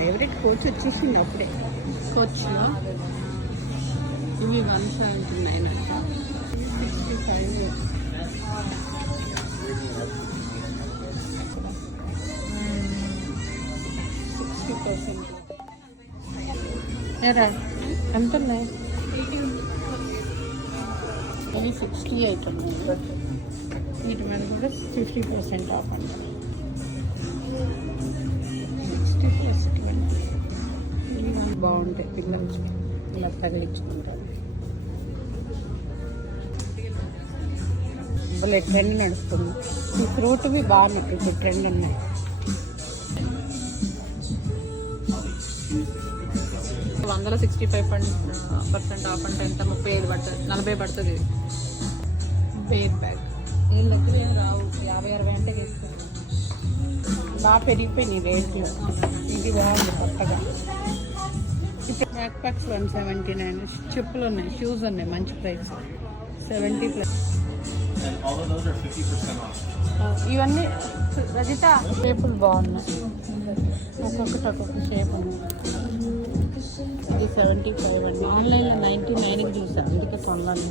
Favourite coach వచ్చేసింది అప్పుడే. కోచ్లో ఇవి 179 అంట. 65. 60%. ఏరా ఎంత ఉన్నాయి? ఇది 68 ఉంది. వీటి మీద కూడా 50% ఆఫ్ అంట. 60% ఇవి బాగుంటాయి పిల్లలకి, ఇలా తగిలించుకుంటారు. భలే ట్రెండ్ నడుస్తుంది. ఈ ఫ్రూట్వి బాగున్నాయి, ఇప్పుడు ట్రెండ్ ఉన్నాయి. వందల 65% ఆఫ్ అంటే ఎంత? 35 పడుతుంది, 40 పడుతుంది. పేర్ బ్యాగ్ వీళ్ళకి ఏం రావు, 50-60 అంటే తీసుకుంటాం. బాగా పెరిగిపోయినాయి రేట్లు. ఇది బాగుంది కొత్తగా. ఇప్పుడు బ్యాక్ ప్యాక్స్ 179. చెప్పులు ఉన్నాయి, షూస్ ఉన్నాయి, మంచి ప్రైస్ 70+. ఇవన్నీ రజిత షేపులు బాగున్నాయి, ఒక్కొక్కటి ఒక్కొక్క షేప్ ఉంది. ఇది 75 అండి. ఆన్లైన్లో 99కి చూసాను, అందుకే కొన్నాను.